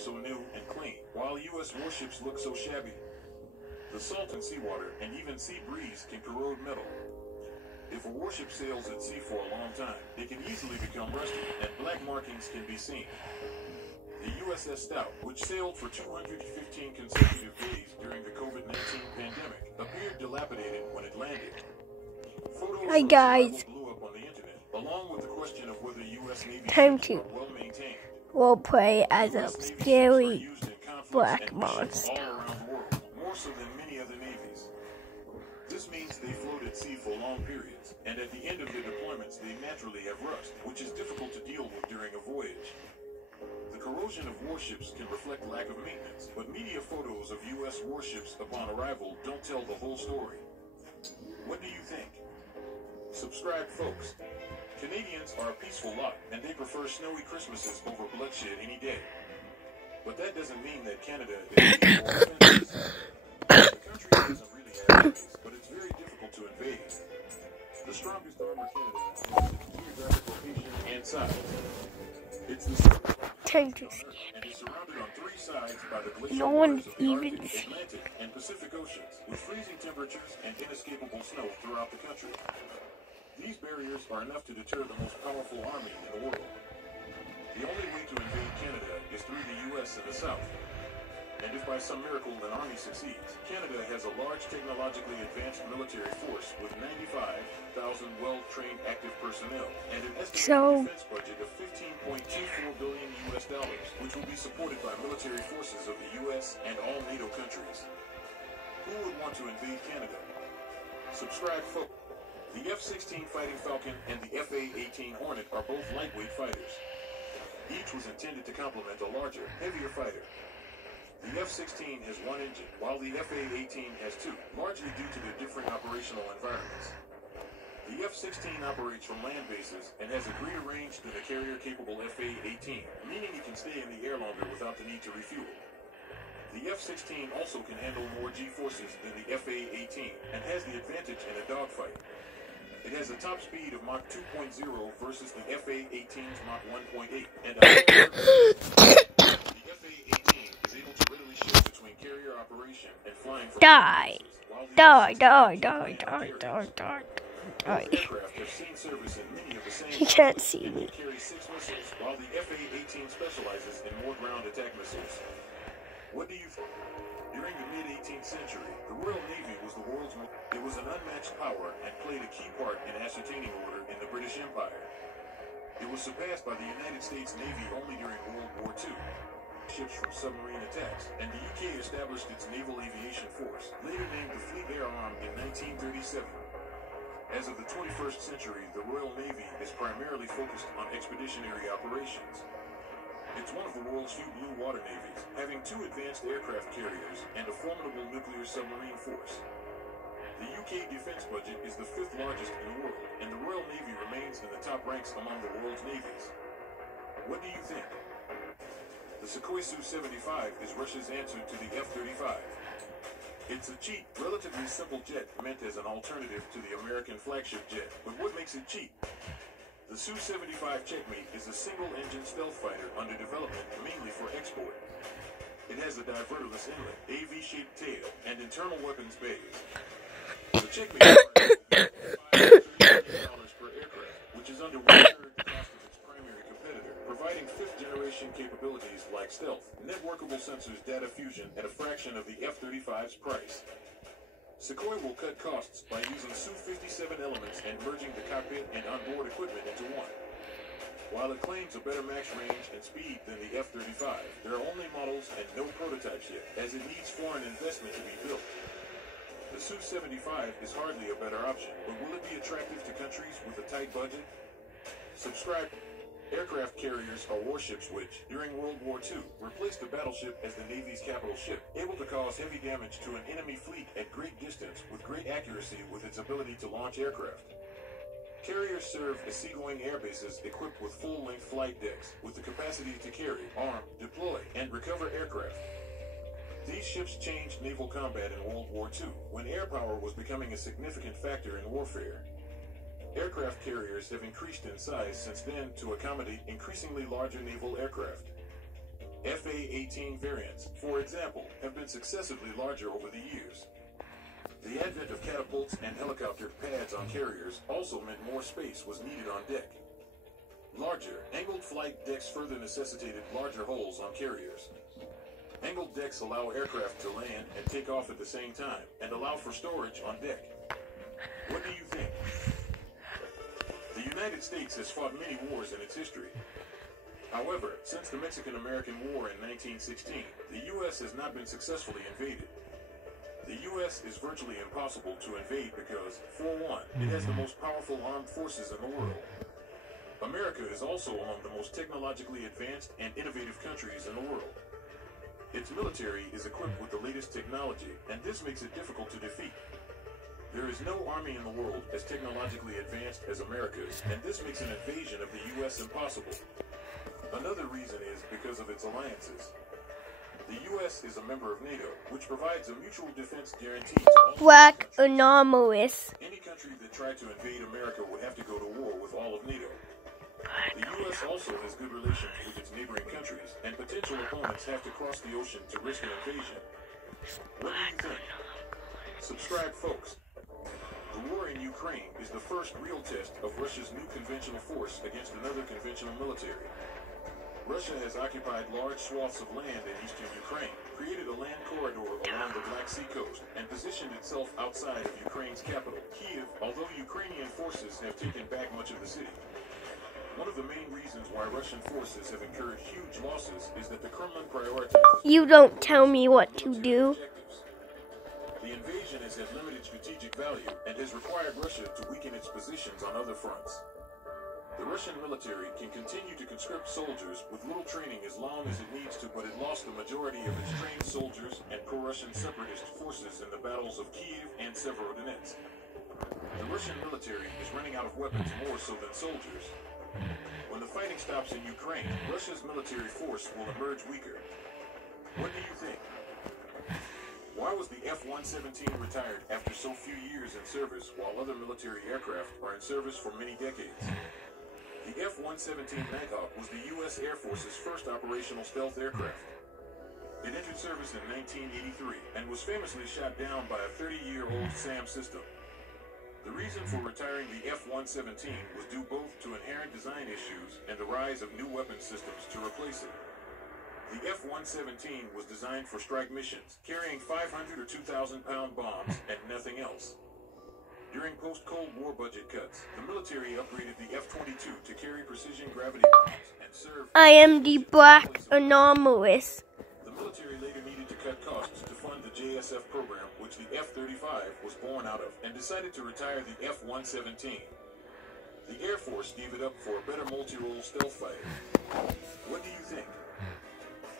so new and clean, while U.S. warships look so shabby. The salt in seawater and even sea breeze can corrode metal. If a warship sails at sea for a long time, it can easily become rusty, and black markings can be seen. The USS Stout, which sailed for 215 consecutive days during the COVID-19 pandemic, appeared dilapidated when it landed. Photos Hi guys. blew up on the internet, along with the question of whether U.S. Navy Time ships to are well maintained. role play as a US Navy ships are scary used in conflicts black and missions monster. all around the world, more so than many other navies. This means they float at sea for long periods, and at the end of their deployments, they naturally have rust, which is difficult to deal with during a voyage. The corrosion of warships can reflect lack of maintenance, but media photos of U.S. warships upon arrival don't tell the whole story. What do you think? Subscribe, folks. Canadians are a peaceful lot, and they prefer snowy Christmases over bloodshed any day. But that doesn't mean that Canada is any more offensive. The country doesn't really have enemies, but it's very difficult to invade. The strongest armor Canada has is its geographic location and size. It's the Time to and is surrounded on three sides by the glacial No one waters of the even Arctic, Atlantic, and Pacific Oceans, with freezing temperatures and inescapable snow throughout the country. These barriers are enough to deter the most powerful army in the world. The only way to invade Canada is through the U.S. in the south. And if by some miracle an army succeeds, Canada has a large technologically advanced military force with 95,000 well-trained active personnel and an estimated defense budget of $15.24 billion US, which will be supported by military forces of the U.S. and all NATO countries. Who would want to invade Canada? Subscribe, folks. The F-16 Fighting Falcon and the F-A-18 Hornet are both lightweight fighters. Each was intended to complement a larger, heavier fighter. The F-16 has one engine, while the F-A-18 has two, largely due to their different operational environments. The F-16 operates from land bases and has a greater range than the carrier-capable F-A-18, meaning it can stay in the air longer without the need to refuel. The F-16 also can handle more G-forces than the F-A-18 and has the advantage in a dogfight. It has a top speed of Mach 2.0 versus the FA-18's Mach 1.8, and the FA-18 is able to readily shift between carrier operation and flying for die. aircraft have seen service in many of the same He can't see and me. carry 6 missiles, while the FA-18 specializes in more ground attack missiles. What do you think? During the mid-18th century, the Royal Navy was the world's most... It was an unmatched power and played a key part in ascertaining order in the British Empire. It was surpassed by the United States Navy only during World War II. Ships from submarine attacks, and the UK established its Naval Aviation Force, later named the Fleet Air Arm in 1937. As of the 21st century, the Royal Navy is primarily focused on expeditionary operations. It's one of the world's few blue water navies, having 2 advanced aircraft carriers and a formidable nuclear submarine force. The UK defense budget is the 5th largest in the world, and the Royal Navy remains in the top ranks among the world's navies. What do you think? The Sukhoi Su-75 is Russia's answer to the F-35. It's a cheap, relatively simple jet meant as an alternative to the American flagship jet, but what makes it cheap? The Su-75 Checkmate is a single-engine stealth fighter under development mainly for export. It has a diverterless inlet, a V-shaped tail, and internal weapons bays. The Checkmate is $530 per aircraft, which is under one-third the cost of its primary competitor, providing 5th-generation capabilities like stealth, networkable sensors, data fusion, at a fraction of the F-35's price. Sukhoi will cut costs by using Su-57 elements and merging the cockpit and onboard equipment into one. While it claims a better max range and speed than the F-35, there are only models and no prototypes yet, as it needs foreign investment to be built. The Su-75 is hardly a better option, but will it be attractive to countries with a tight budget? Subscribe. Aircraft carriers are warships which, during World War II, replaced the battleship as the Navy's capital ship, able to cause heavy damage to an enemy fleet at great distance with great accuracy with its ability to launch aircraft. Carriers serve as seagoing air bases equipped with full-length flight decks, with the capacity to carry, arm, deploy, and recover aircraft. These ships changed naval combat in World War II, when air power was becoming a significant factor in warfare. Aircraft carriers have increased in size since then to accommodate increasingly larger naval aircraft. FA-18 variants, for example, have been successively larger over the years. The advent of catapults and helicopter pads on carriers also meant more space was needed on deck. Larger, angled flight decks further necessitated larger holes on carriers. Angled decks allow aircraft to land and take off at the same time, and allow for storage on deck. What do you think? The United States has fought many wars in its history. However, since the Mexican-American War in 1916, the U.S. has not been successfully invaded. The U.S. is virtually impossible to invade because, for one, it has the most powerful armed forces in the world. America is also among the most technologically advanced and innovative countries in the world. Its military is equipped with the latest technology, and this makes it difficult to defeat. There is no army in the world as technologically advanced as America's, and this makes an invasion of the U.S. impossible. Another reason is because of its alliances. The U.S. is a member of NATO, which provides a mutual defense guarantee to all Black anomalous. Any country that tried to invade America would have to go to war with all of NATO. The U.S. also has good relations with its neighboring countries, and potential opponents have to cross the ocean to risk an invasion. What do you think? Subscribe, folks. The war in Ukraine is the first real test of Russia's new conventional force against another conventional military. Russia has occupied large swaths of land in eastern Ukraine, created a land corridor along the Black Sea coast, and positioned itself outside of Ukraine's capital, Kyiv, although Ukrainian forces have taken back much of the city. One of the main reasons why Russian forces have incurred huge losses is that the Kremlin prioritizes... You don't tell me what to do. The invasion has had limited strategic value and has required Russia to weaken its positions on other fronts. The Russian military can continue to conscript soldiers with little training as long as it needs to, but it lost the majority of its trained soldiers and pro-Russian separatist forces in the battles of Kyiv and Severodonetsk. The Russian military is running out of weapons more so than soldiers. When the fighting stops in Ukraine, Russia's military force will emerge weaker. What do you think? Why was the F-117 retired after so few years in service while other military aircraft are in service for many decades? The F-117 Nighthawk was the U.S. Air Force's first operational stealth aircraft. It entered service in 1983 and was famously shot down by a 30-year-old SAM system. The reason for retiring the F-117 was due both to inherent design issues and the rise of new weapon systems to replace it. The F-117 was designed for strike missions, carrying 500 or 2,000-pound bombs and nothing else. During post-Cold War budget cuts, the military upgraded the F-22 to carry precision gravity bombs and serve... I am the Black anomalous. The military later needed to cut costs to fund the JSF program, which the F-35 was born out of, and decided to retire the F-117. The Air Force gave it up for a better multi-role stealth fighter. What do you think?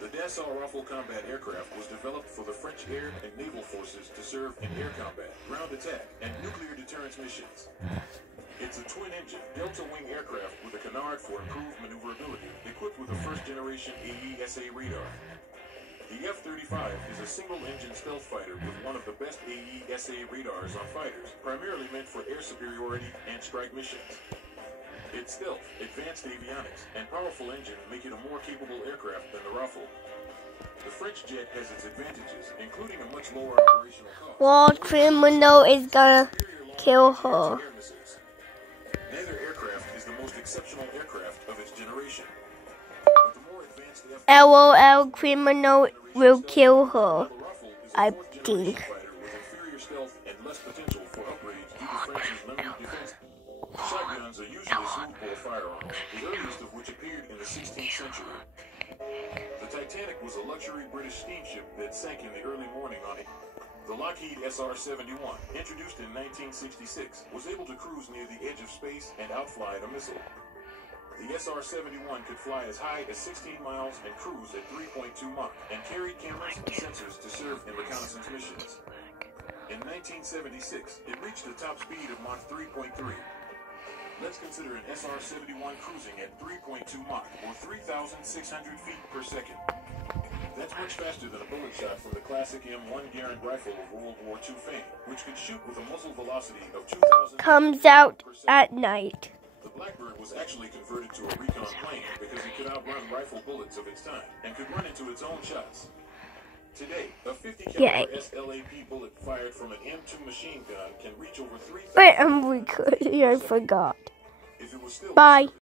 The Dassault Rafale combat aircraft was developed for the French air and naval forces to serve in air combat, ground attack, and nuclear deterrence missions. It's a twin-engine, delta-wing aircraft with a canard for improved maneuverability, equipped with a first-generation AESA radar. The F-35 is a single-engine stealth fighter with one of the best AESA radars on fighters, primarily meant for air superiority and strike missions. Its stealth, advanced avionics, and powerful engine make it a more capable aircraft than the Rafale. The French jet has its advantages, including a much lower operational cost. Wall criminal is gonna kill her. Neither aircraft is the most exceptional aircraft of its generation. But the more advanced LOL criminal will kill her, I think. with inferior stealth and less potential for upgrades due to France's limited defense. Shotguns are usually smoothbore firearms, the earliest of which appeared in the 16th century. The Titanic was a luxury British steamship that sank in the early morning on it. The Lockheed SR-71, introduced in 1966, was able to cruise near the edge of space and outfly a missile. The SR-71 could fly as high as 16 miles and cruise at 3.2 Mach, and carried cameras and sensors to serve in reconnaissance missions. In 1976, it reached a top speed of Mach 3.3. Let's consider an SR-71 cruising at 3.2 Mach, or 3,600 feet per second. That's much faster than a bullet shot from the classic M1 Garand rifle of World War II fame, which could shoot with a muzzle velocity of 2,000 Comes out at night. The Blackbird was actually converted to a recon plane because it could outrun rifle bullets of its time and could run into its own shots. Today, a 50 caliber SLAP bullet fired from an M2 machine gun can reach over 3,000. But I'm recording. I forgot. If it was still Bye.